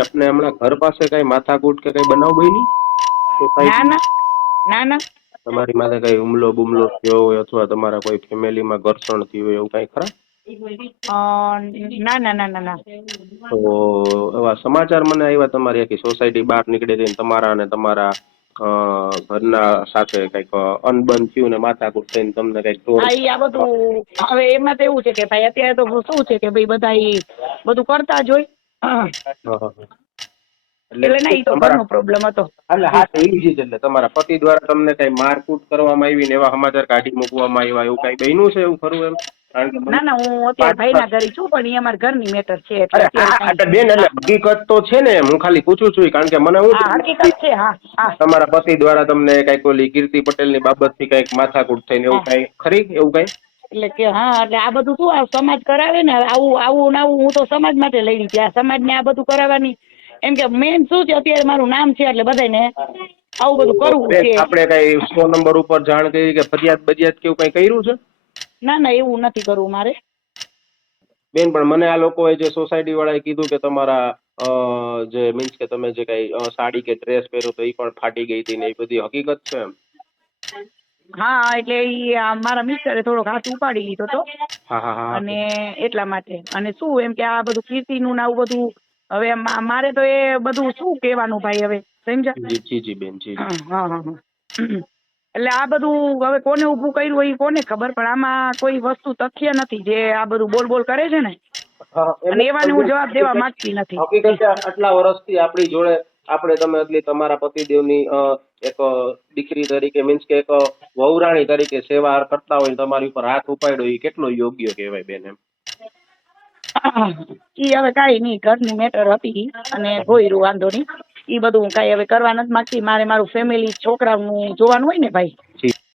આપને હમણાં ઘર પાસે કઈ માથાકૂટ કે કઈ બનાવ બની ના ના. ના ના. તમારી માથે કઈ હુમલો બુમલો થયો હોય અથવા તમારા કોઈ ફેમિલીમાં ઘર્ષણ થયું હોય એવું કઈ ખરા? ના ના ના ના ના. તો એવા સમાચાર મને આવ્યા તમારી આખી સોસાયટી બહાર નીકળી હતી ને તમારા અને તમારા ઘરના સાથે કંઈક અનબન થયું ને માથાકૂટ થઈને તમને કંઈક આ બધું હવે એમાં તો એવું છે કે ભાઈ અત્યારે તો શું છે કે ભાઈ બધા બધું કરતા જ હોય. એટલે ના ઈ તો તમારા- ઘરનો પ્રોબ્લેમ હતો? એટલે હા તો એવી જ એટલે તમારા પતિ દ્વારા તમને કઈ મારકૂટ કરવામાં આવી ને એવા સમાચાર કાઢી મૂકવામાં આવ્યા એવું કઈ બન્યું છે એવું ખરું એમ? ના ના હું અત્યારે ભાઈના ઘરે છું પણ ઈ અમારા ઘરની મેટર છે એટલે અરે અત્યારે હા, કાંઈ- એટલે બેન એટલે હકીકત તો છે ને હું ખાલી પૂછું છું કારણ કે મને હું હકીકત છે હા હા. તમારા પતિ દ્વારા તમને કંઈક ઓલી કીર્તિ પટેલની બાબતથી કંઈક માથાકૂટ થઈને એવું કઈ ખરી એવું કઈ? એટલે કે હા એટલે આ બધું શું આ સમાજ કરાવે ને? આવું આવું ને આવું હું તો સમાજ માટે લઈ હતી આ સમાજને આ બધું કરાવવાની. એમ કે મેન શું છે? અત્યારે મારું નામ છે એટલે બધાને આવું બધું કરવું છે. આપણે કઈ સો નંબર ઉપર જાણ કરી કે ફરિયાદ બરિયાદ કેવું કઈ કર્યું છે? ના ના એવું નથી કરવું મારે. બેન પણ મને આ લોકોએ જે સોસાયટી વાળાએ કીધું કે તમારા જે મીન્સ કે તમે જે કઈ સાડી કે ડ્રેસ પહેરો તો એ પણ ફાટી ગઈ હતી ને એ બધી હકીકત છે એમ. હા એટલે ઈ આ મારા મિસ્ટરે થોડોક હાથ ઉપાડી લીધો હતો હા હા હા. અને એટલા માટે. અને શું એમ કે આ બધું કીર્તિનું ને આવું બધું હવે મા- મારે તો એ બધું શું કહેવાનું ભાઈ હવે સમજ્યા? જી જી જી બેન જી હા હા હા. એટલે આ બધું હવે કોને ઊભું કર્યું હોય ઈ કોને ખબર પણ આમાં કોઈ વસ્તુ તથ્ય નથી જે આ બધું બોલ બોલ કરે છે ને. હા, એમ અને એવાને હું જવાબ દેવા માંગતી નથી. હકીકતે આટલા વર્ષથી આપણી જોડે આપણે તમે એટલે તમારા પતિદેવની અ, એક દીકરી તરીકે મીન્સ કે એક વહુરાણી તરીકે સેવા કરતા હોય તમારી ઉપર હાથ ઉપાડ્યો એ કેટલો યોગ્ય કહેવાય બેન એમ? ઈ હવે કાઈ નહીં ઘરની મેટર હતી અને હોય વાંધો નહીં. ઈ બધું હું કાંઈ હવે કરવા નથી માંગતી. મારે મારું ફેમિલી છોકરાનું જોવાનું હોય ને ભાઈ?